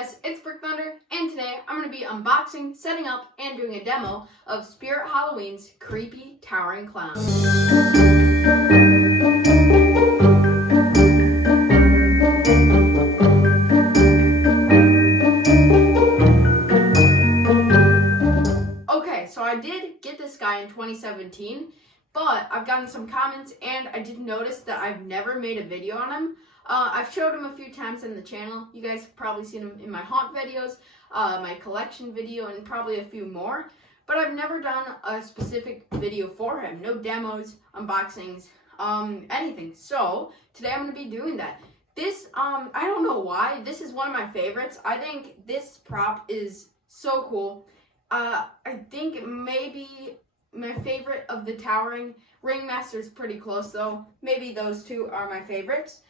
guys, it's Brick Thunder, and today I'm going to be unboxing, setting up, and doing a demo of SpiritHalloween's Creepy Towering Clown. Okay, so I did get this guy in 2017, but I've gotten some comments, and I did notice that I've never made a video on him. I've showed him a few times in the channel. You guys have probably seen him in my haunt videos, my collection video, and probably a few more. But I've never done a specific video for him. No demos, unboxings, anything. So, today I'm going to be doing that. This, I don't know why. This is one of my favorites. I think this prop is so cool. I think maybe my favorite of the Towering. Ringmaster's pretty close though. Maybe those two are my favorites.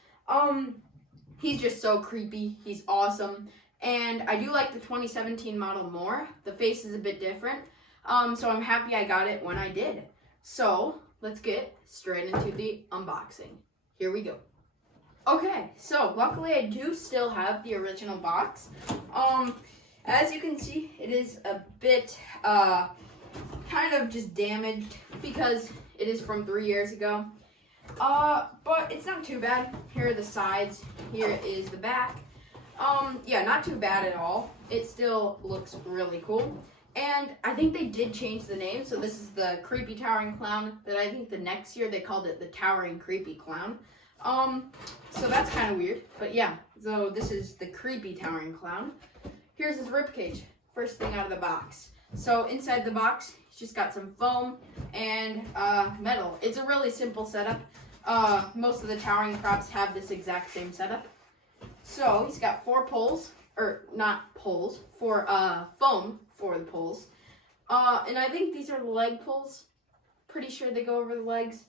He's just so creepy. He's awesome. And I do like the 2017 model more. The face is a bit different. So I'm happy I got it when I did. So let's get straight into the unboxing. Here we go. Okay, so luckily I do still have the original box. As you can see, it is a bit kind of just damaged because it is from 3 years ago. But it's not too bad. Here are the sides. Here is the back. Yeah, not too bad at all. It still looks really cool. And I think they did change the name. So this is the Creepy Towering Clown. That I think the next year they called it the Towering Creepy Clown. So that's kind of weird. But yeah, so this is the Creepy Towering Clown. Here's his ribcage. First thing out of the box. So inside the box, he's just got some foam and metal. It's a really simple setup. Most of the Towering props have this exact same setup. So he's got 4 poles, or not poles, for foam for the poles. And I think these are the leg poles. Pretty sure they go over the legs.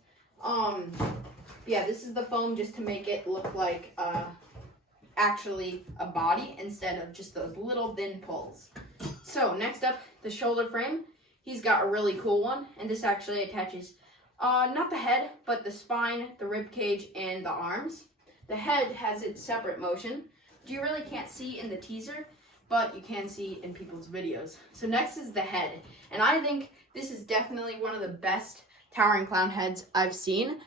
Yeah, this is the foam just to make it look like actually a body instead of just those little thin poles. So next up, the shoulder frame. He's got a really cool one, and this actually attaches not the head, but the spine, the rib cage, and the arms. The head has its separate motion, which you really can't see in the teaser, but you can see in people's videos. So next is the head, and I think this is definitely one of the best Towering Clown heads I've seen.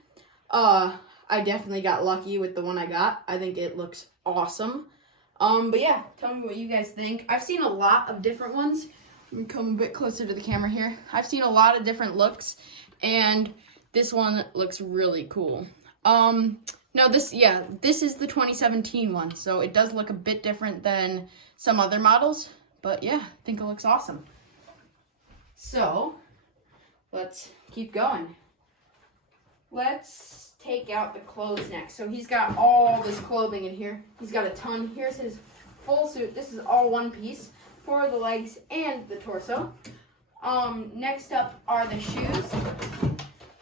I definitely got lucky with the one I got. I think it looks awesome. But yeah, tell me what you guys think. I've seen a lot of different ones. Let me come a bit closer to the camera here. I've seen a lot of different looks, and this one looks really cool. No, this is the 2017 one, so it does look a bit different than some other models, but yeah, I think it looks awesome. So, let's keep going. Let's take out the clothes next. So he's got all this clothing in here. He's got a ton. Here's his full suit. This is all one piece for the legs and the torso. Next up are the shoes.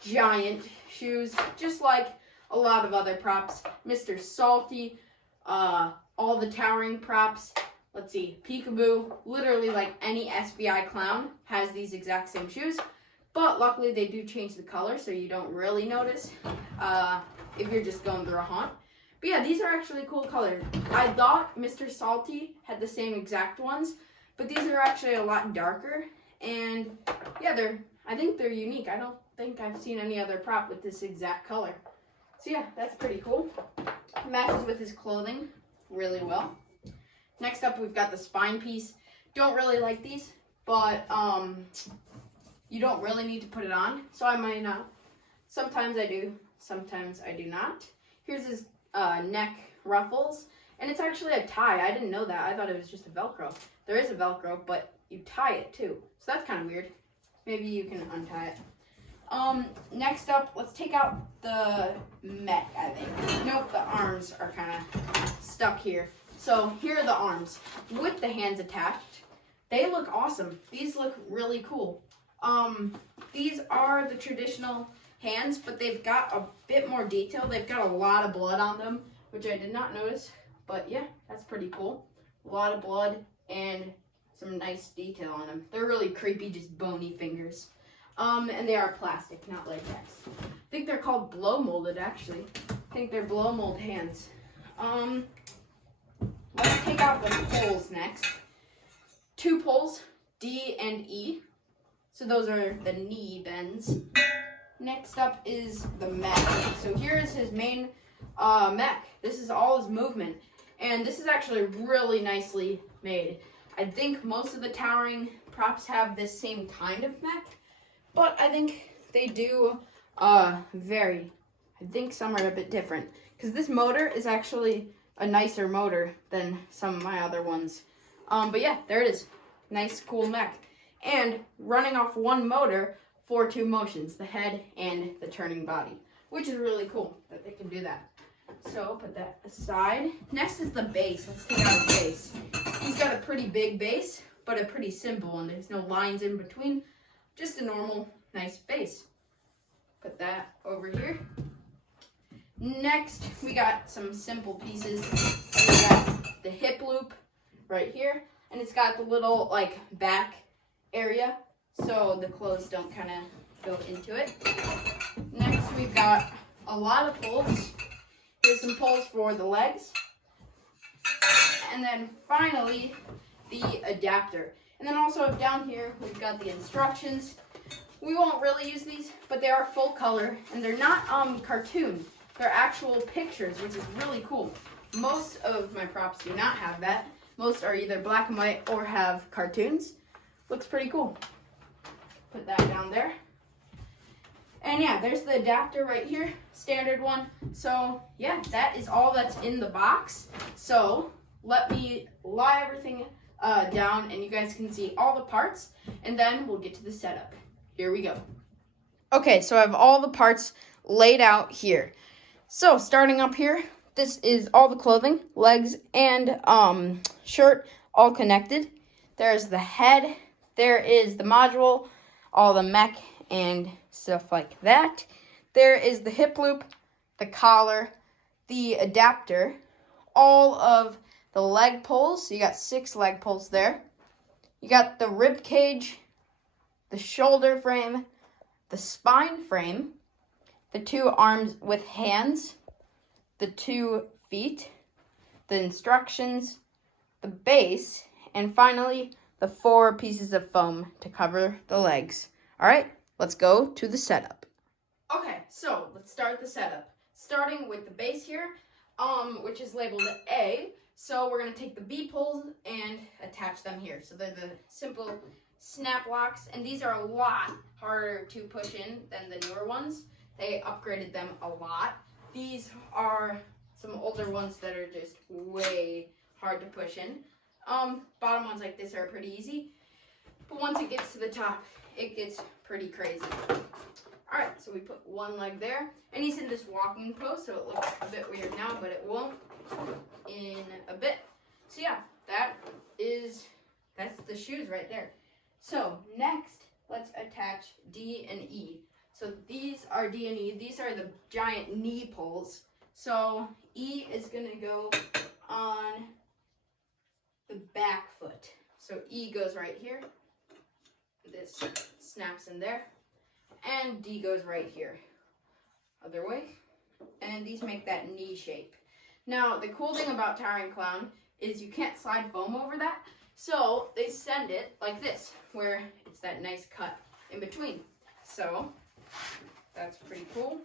Giant shoes, just like a lot of other props. Mr. Salty, all the Towering props. Let's see, Peekaboo, literally like any SBI clown has these exact same shoes. But luckily they do change the color, so you don't really notice if you're just going through a haunt. But yeah, these are actually cool colors. I thought Mr. Salty had the same exact ones, but these are actually a lot darker. And yeah, I think they're unique. I don't think I've seen any other prop with this exact color. So yeah, that's pretty cool. It matches with his clothing really well. Next up, we've got the spine piece. Don't really like these, but you don't really need to put it on, so I might not. Sometimes I do, sometimes I do not. Here's his neck ruffles, and it's actually a tie. I didn't know that. I thought it was just a Velcro. There is a Velcro, but you tie it too, so that's kind of weird. Maybe you can untie it. Next up, let's take out the mech, I think. Nope, the arms are kind of stuck here. So here are the arms with the hands attached. They look awesome. These look really cool. These are the traditional hands, but they've got a bit more detail. They've got a lot of blood on them, which I did not notice, but yeah, that's pretty cool. A lot of blood and some nice detail on them. They're really creepy, just bony fingers. And they are plastic, not latex. I think they're called blow molded, actually. I think they're blow mold hands. Let's take out the poles D and E. So those are the knee bends. Next up is the mech. So here is his main mech. This is all his movement. And this is actually really nicely made. I think most of the towering props have this same kind of mech, but I think they do vary. I think some are a bit different, because this motor is actually a nicer motor than some of my other ones. But yeah, there it is. Nice, cool mech. And running off one motor for 2 motions, the head and the turning body, which is really cool that they can do that. So put that aside. Next is the base. Let's take out his base. He's got a pretty big base, but a pretty simple one. There's no lines in between. Just a normal, nice base. Put that over here. Next, we got some simple pieces. We got the hip loop right here, and it's got the little like back area, so the clothes don't kind of go into it. Next, we've got a lot of pulls. Here's some pulls for the legs. And then finally, the adapter. And then also down here, we've got the instructions. We won't really use these, but they are full color, and they're not cartoon. They're actual pictures, which is really cool. Most of my props do not have that. Most are either black and white or have cartoons. Looks pretty cool. Put that down there. And yeah, there's the adapter right here, standard one. So yeah, that is all that's in the box. So let me lie everything down and you guys can see all the parts, and then we'll get to the setup. Here we go. Okay, so I have all the parts laid out here. So starting up here, this is all the clothing, legs and shirt, all connected. There's the head, there is the module, all the mech and stuff like that. There is the hip loop, the collar, the adapter, all of the leg pulls. So you got 6 leg pulls there. You got the rib cage, the shoulder frame, the spine frame, the 2 arms with hands, the 2 feet, the instructions, the base, and finally the 4 pieces of foam to cover the legs. All right, let's go to the setup. Okay, so let's start the setup. Starting with the base here, which is labeled A. So we're gonna take the B pulls and attach them here. So they're the simple snap locks, and these are a lot harder to push in than the newer ones. They upgraded them a lot. These are some older ones that are just way hard to push in. Bottom ones like this are pretty easy, but once it gets to the top, it gets pretty crazy. All right, so we put one leg there, and he's in this walking pose, so it looks a bit weird now, but it won't in a bit. So yeah, that's the shoes right there. So next, let's attach D and E. So these are D and E. These are the giant knee pulls. So E is gonna go on the back foot. So E goes right here. This snaps in there. And D goes right here. Other way. And these make that knee shape. Now, the cool thing about Towering Clown is you can't slide foam over that. So they send it like this, where it's that nice cut in between. So that's pretty cool.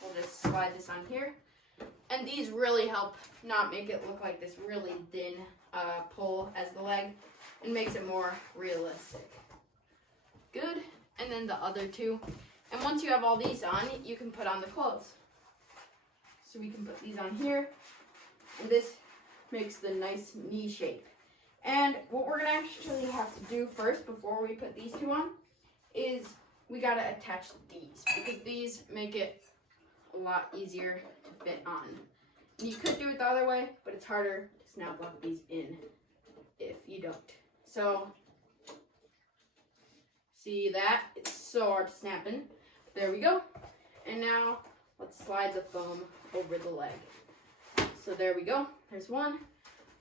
We'll just slide this on here. And these really help not make it look like this really thin pull as the leg, and makes it more realistic. Good. And then the other 2. And once you have all these on, you can put on the clothes. So we can put these on here, and this makes the nice knee shape. And what we're gonna actually have to do first before we put these 2 on is we gotta attach these, because these make it a lot easier to fit on. And you could do it the other way, but it's harder to snap lock these in if you don't. So see that? It's so hard to snap in. There we go. And now let's slide the foam over the leg. So there we go. There's one.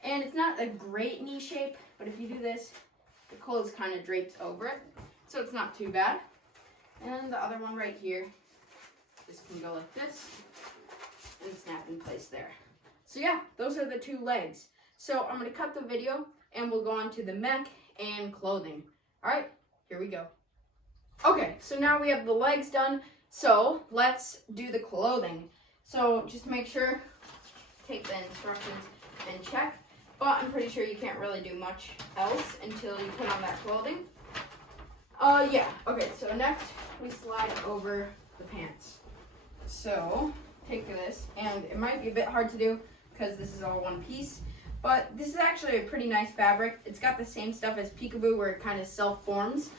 And it's not a great knee shape, but if you do this, the clothes kind of drapes over it. So it's not too bad. And the other one right here, this can go like this and snap in place there. So yeah, those are the 2 legs. So I'm going to cut the video and we'll go on to the mech and clothing. All right, here we go. Okay, so now we have the legs done. So let's do the clothing. So just make sure, take the instructions and check. But I'm pretty sure you can't really do much else until you put on that clothing. Yeah, okay, so next we slide over the pants. So take this, and it might be a bit hard to do because this is all one piece, but this is actually a pretty nice fabric. It's got the same stuff as Peekaboo where it kind of self-forms.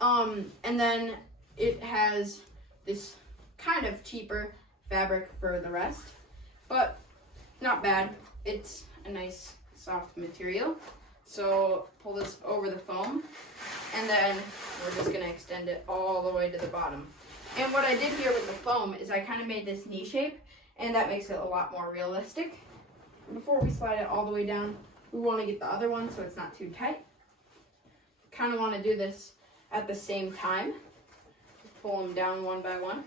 And then it has this kind of cheaper fabric for the rest, but not bad. It's a nice soft material. So pull this over the foam, and then we're just gonna extend it all the way to the bottom. And what I did here with the foam is I kind of made this knee shape, and that makes it a lot more realistic. Before we slide it all the way down, we want to get the other one so it's not too tight. Kind of want to do this at the same time. Just pull them down one by one.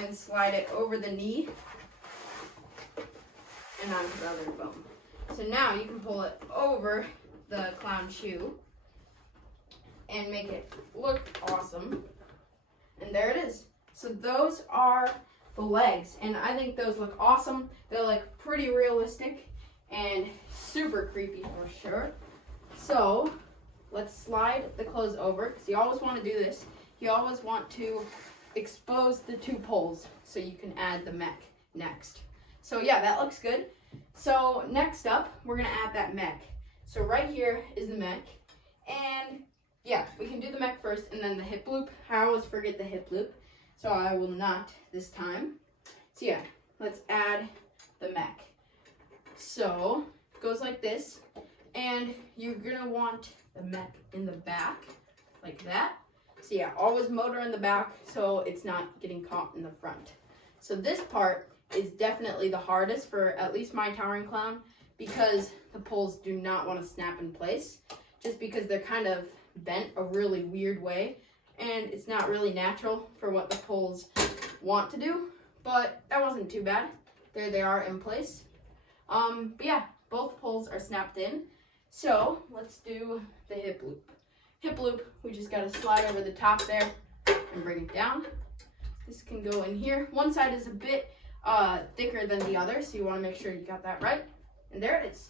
And slide it over the knee and onto the other foam. So now you can pull it over the clown shoe and make it look awesome. And there it is. So those are the legs, and I think those look awesome. They're like pretty realistic and super creepy for sure. So let's slide the clothes over, because you always want to do this. You always want to expose the two poles so you can add the mech next. So yeah, that looks good. So next up, we're gonna add that mech. So right here is the mech, and yeah, we can do the mech first and then the hip loop. I always forget the hip loop, so I will not this time. So yeah, let's add the mech. So it goes like this, and you're gonna want the mech in the back, like that. So yeah, always motor in the back so it's not getting caught in the front. So this part is definitely the hardest for at least my towering clown, because the poles do not want to snap in place, just because they're kind of bent a really weird way, and it's not really natural for what the poles want to do. But that wasn't too bad. There they are in place. But yeah, both poles are snapped in. So let's do the hip loop. Hip loop, we just gotta slide over the top there and bring it down. This can go in here. One side is a bit thicker than the other, so you want to make sure you got that right. And there it is.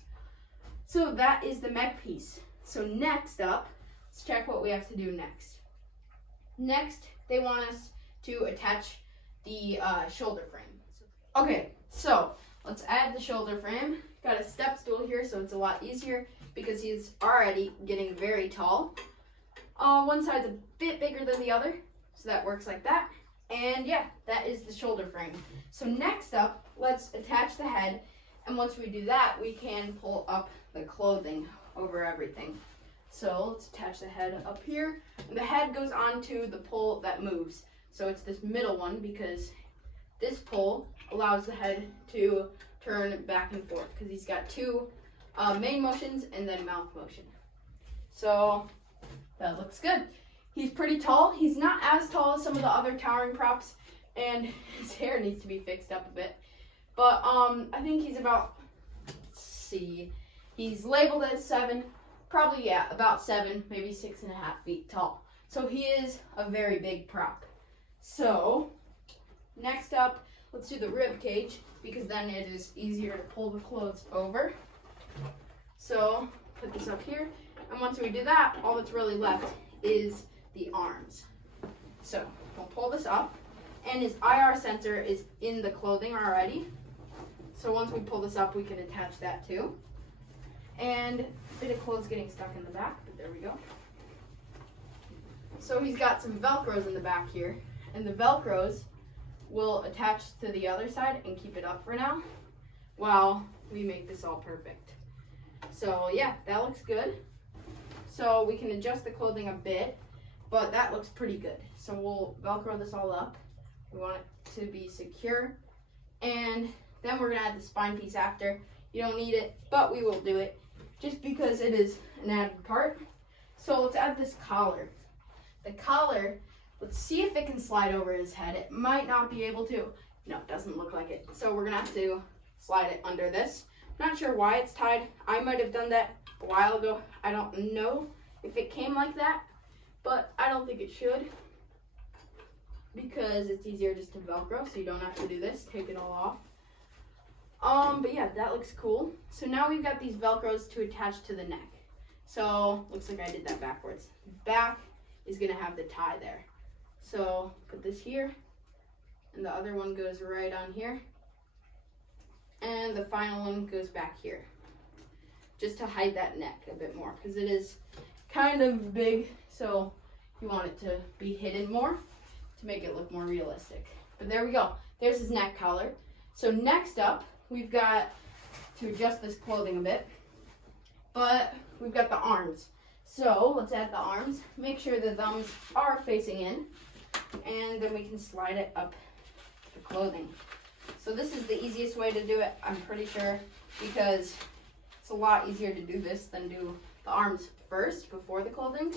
So that is the mech piece. So next up, let's check what we have to do next. Next, they want us to attach the shoulder frame. Okay, so let's add the shoulder frame. Got a step stool here, so it's a lot easier because he's already getting very tall. One side's a bit bigger than the other, so that works like that. And yeah, that is the shoulder frame. So next up, let's attach the head. And once we do that, we can pull up the clothing over everything. So let's attach the head up here. And the head goes onto the pole that moves. So it's this middle one, because this pole allows the head to turn back and forth, because he's got two main motions and then mouth motion. So that looks good. He's pretty tall. He's not as tall as some of the other towering props, and his hair needs to be fixed up a bit. But I think he's about, let's see, he's labeled as 7, probably, yeah, about 7, maybe 6.5 feet tall. So he is a very big prop. So next up, let's do the rib cage, because then it is easier to pull the clothes over. So put this up here, and once we do that, all that's really left is the arms. So we'll pull this up, and his IR sensor is in the clothing already. So once we pull this up, we can attach that too. And a bit of clothes getting stuck in the back, but there we go. So he's got some Velcros in the back here, and the Velcros will attach to the other side and keep it up for now while we make this all perfect. So yeah, that looks good. So we can adjust the clothing a bit, but that looks pretty good. So we'll Velcro this all up. We want it to be secure. And then we're gonna add the spine piece after. You don't need it, but we will do it just because it is an added part. So let's add this collar. The collar, let's see if it can slide over his head. It might not be able to. No, it doesn't look like it. So we're gonna have to slide it under this. Not sure why it's tied. I might have done that. a while ago. I don't know if it came like that, but I don't think it should, because it's easier just to Velcro, so you don't have to do this, take it all off. But yeah, that looks cool. So now we've got these Velcros to attach to the neck. So, looks like I did that backwards. Back is gonna have the tie there. So, put this here, and the other one goes right on here. And the final one goes back here, just to hide that neck a bit more, because it is kind of big, so you want it to be hidden more to make it look more realistic. But there we go. There's his neck collar. So next up, we've got to adjust this clothing a bit, but we've got the arms. So let's add the arms. Make sure the thumbs are facing in, and then we can slide it up the clothing. So this is the easiest way to do it, I'm pretty sure, because it's a lot easier to do this than do the arms first before the clothing.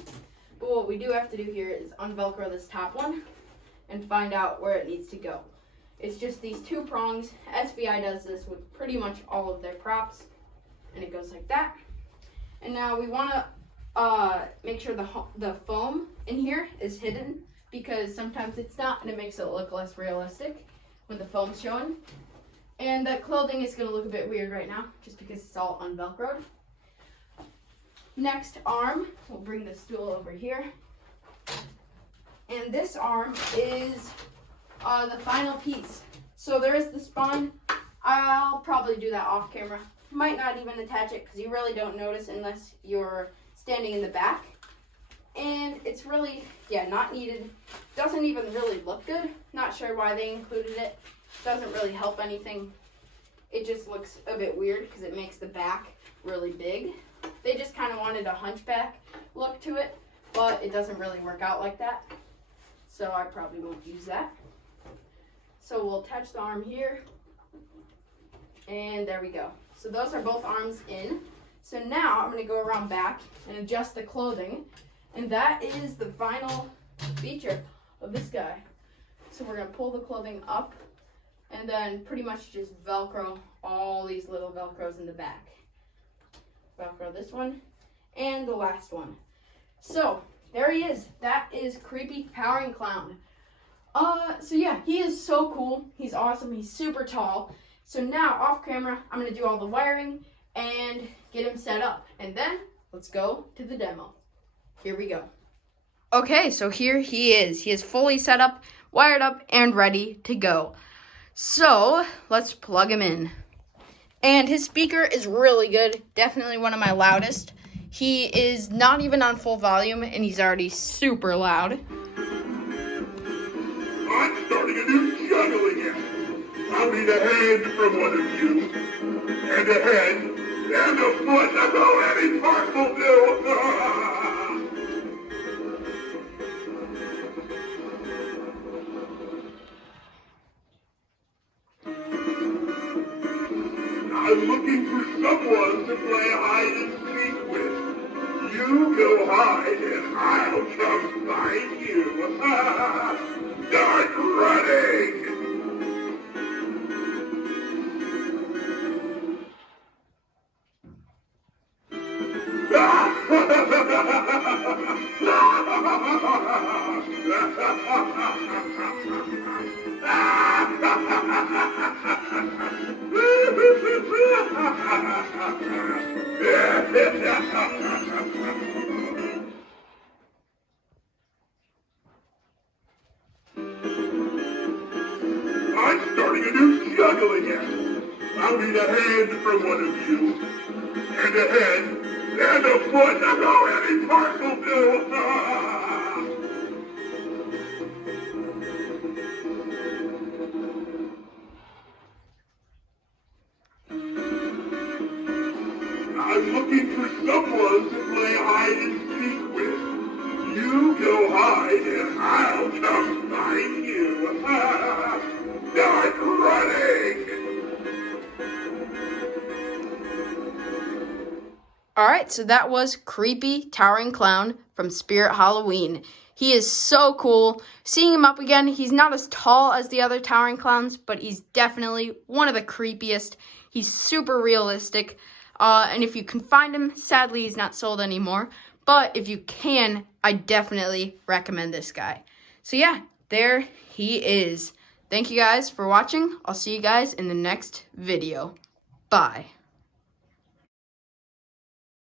But what we do have to do here is unvelcro this top one and find out where it needs to go. It's just these two prongs. SBI does this with pretty much all of their props, and it goes like that. And now we want to make sure the foam in here is hidden, because sometimes it's not, and it makes it look less realistic when the foam's showing. And that clothing is going to look a bit weird right now, just because it's all unvelcroed. Next arm, we'll bring the stool over here. And this arm is the final piece. So there is the spine. I'll probably do that off camera. Might not even attach it, because you really don't notice unless you're standing in the back. And it's really, yeah, not needed. Doesn't even really look good. Not sure why they included it. Doesn't really help anything. It just looks a bit weird because it makes the back really big. They just kind of wanted a hunchback look to it, but it doesn't really work out like that. So I probably won't use that. So we'll attach the arm here. And there we go. So those are both arms in. So now I'm going to go around back and adjust the clothing. And that is the final feature of this guy. So we're going to pull the clothing up and then pretty much just Velcro all these little Velcros in the back. Velcro this one and the last one. So there he is. That is Creepy Towering Clown. So yeah, he is so cool. He's awesome. He's super tall. So now off camera, I'm going to do all the wiring and get him set up. And then let's go to the demo. Here we go. Okay, so here he is. He is fully set up, wired up, and ready to go. So let's plug him in. And his speaker is really good. Definitely one of my loudest. He is not even on full volume, and he's already super loud. I'm starting a new juggling act. I'll need a hand from one of you, and a head, and a foot. That's all any part will do. I'm looking for someone to play hide and seek with. You go hide, and I'll come find you. Start running! I'm starting a new juggling act. I'll need a hand from one of you, and a head, and a foot. That's all any part will do. I'm looking for someone to play hide and seek with. You go hide, and I'll come find you. Start running! Alright, so that was Creepy Towering Clown from Spirit Halloween. He is so cool. Seeing him up again, he's not as tall as the other Towering Clowns, but he's definitely one of the creepiest. He's super realistic. And if you can find him, sadly he's not sold anymore. But if you can, I definitely recommend this guy. So yeah, there he is. Thank you guys for watching. I'll see you guys in the next video. Bye.